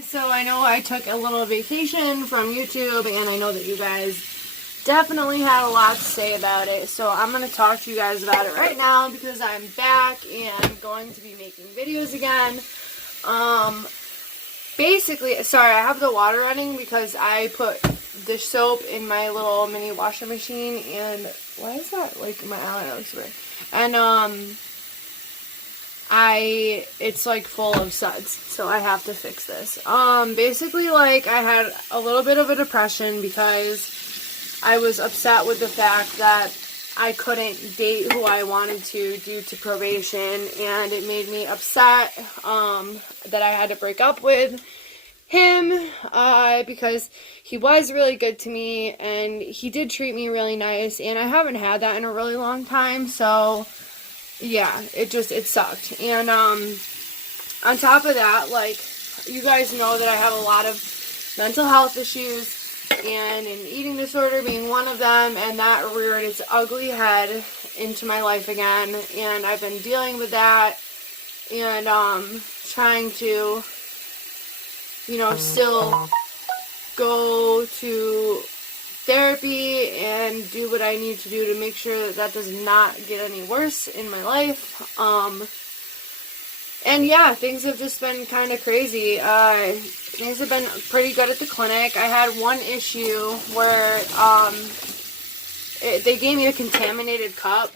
guys, so I know I took a little vacation from YouTube, and I know that you guys definitely had a lot to say about it, so I'm going to talk to you guys about it right now because I'm back and going to be making videos again. Basically, sorry, I have the water running because I put the soap in my little mini washing machine, and why is that, like, my eyeliner looks weird, and, it's like full of suds, so I have to fix this. Basically, like, I had a little bit of a depression because I was upset with the fact that I couldn't date who I wanted to due to probation, and it made me upset, that I had to break up with him, because he was really good to me, and he did treat me really nice, and I haven't had that in a really long time, so yeah, it sucked. And, on top of that, like, you guys know that I have a lot of mental health issues, and an eating disorder being one of them, and that reared its ugly head into my life again, and I've been dealing with that, and, trying to, you know, still go to therapy and do what I need to do to make sure that that does not get any worse in my life. And yeah, things have just been kind of crazy. Things have been pretty good at the clinic. I had one issue where they gave me a contaminated cup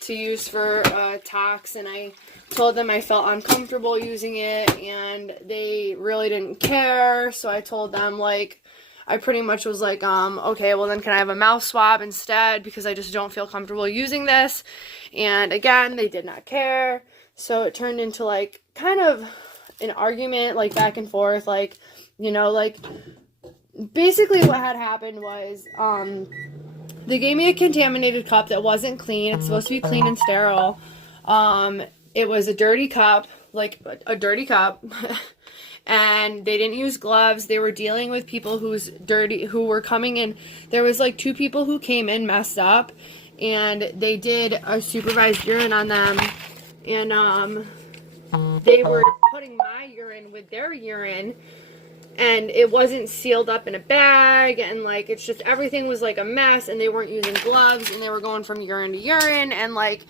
to use for tox, and I told them I felt uncomfortable using it, and they really didn't care, so I told them, like, I pretty much was like, okay, well then can I have a mouth swab instead, because I just don't feel comfortable using this, and again, they did not care, so it turned into, like, kind of an argument, like, back and forth, like, you know, like, basically what had happened was, they gave me a contaminated cup that wasn't clean. It's supposed to be clean and sterile. It was a dirty cup, like a dirty cup, and they didn't use gloves. They were dealing with people who were coming in. There was like 2 people who came in messed up, and they did a supervised urine on them, and they were putting my urine with their urine, and it wasn't sealed up in a bag, and, like, it's just, everything was, like, a mess, and they weren't using gloves, and they were going from urine to urine, and, like,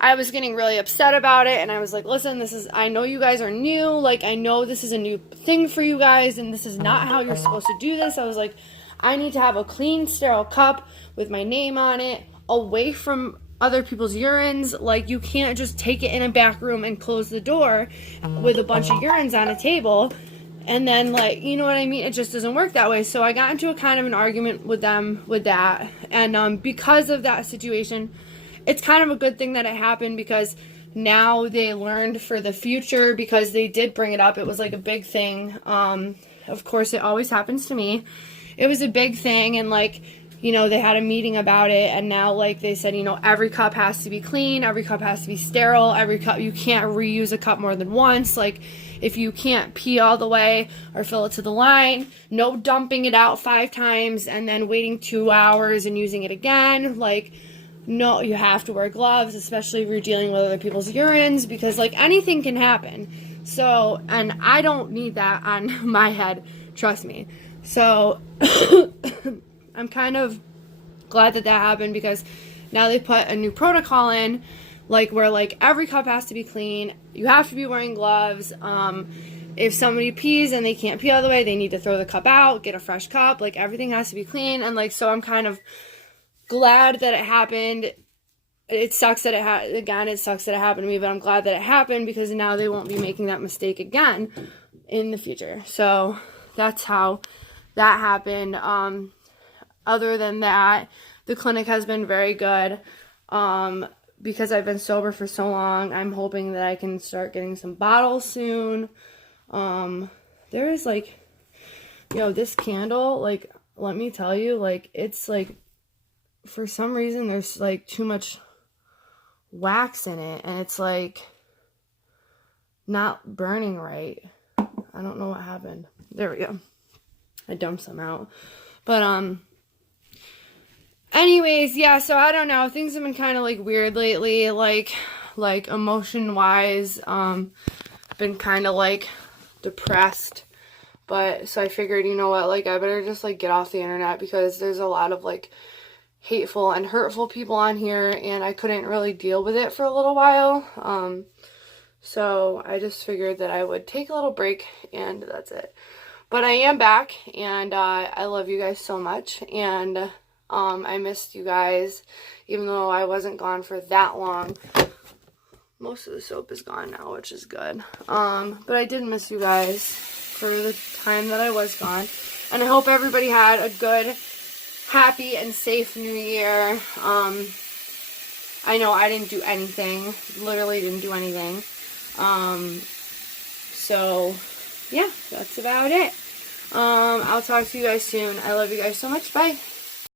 I was getting really upset about it, and I was like, listen, I know you guys are new, like, I know this is a new thing for you guys, and this is not how you're supposed to do this. I was like, I need to have a clean, sterile cup with my name on it, away from other people's urines. Like, you can't just take it in a back room and close the door with a bunch of urines on a table. And then, like, you know what I mean? It just doesn't work that way. So I got into a kind of an argument with them with that. And because of that situation, it's kind of a good thing that it happened, because now they learned for the future, because they did bring it up. It was like a big thing. Of course, it always happens to me. It was a big thing, and, like, you know, they had a meeting about it, and now, like, they said, you know, every cup has to be clean, every cup has to be sterile, every cup, you can't reuse a cup more than once, like, if you can't pee all the way or fill it to the line, no dumping it out 5 times and then waiting 2 hours and using it again, like, no, you have to wear gloves, especially if you're dealing with other people's urines, because, like, anything can happen. So, and I don't need that on my head, trust me. So, I'm kind of glad that happened, because now they put a new protocol in, like, where, like, every cup has to be clean, you have to be wearing gloves, if somebody pees and they can't pee all the way, they need to throw the cup out, get a fresh cup, like, everything has to be clean, and, like, so I'm kind of glad that it happened. It sucks that it sucks that it happened to me, but I'm glad that it happened, because now they won't be making that mistake again in the future. So that's how that happened. Other than that, the clinic has been very good. Because I've been sober for so long, I'm hoping that I can start getting some bottles soon. There is, like, you know, this candle, like, let me tell you, like, it's, like, for some reason, there's, like, too much wax in it, and it's, like, not burning right. I don't know what happened. There we go. I dumped some out. But, anyways, yeah, so I don't know. Things have been kind of, like, weird lately, like emotion-wise. Been kind of, like, depressed. But so I figured, you know what, like I better just like get off the internet because there's a lot of like hateful and hurtful people on here, and I couldn't really deal with it for a little while. So I just figured that I would take a little break, and that's it. But I am back, and I love you guys so much, and I missed you guys, even though I wasn't gone for that long. Most of the soap is gone now, which is good. But I did miss you guys for the time that I was gone, and I hope everybody had a good, happy, and safe New Year. I know I didn't do anything, literally didn't do anything. So yeah, that's about it. I'll talk to you guys soon. I love you guys so much. Bye.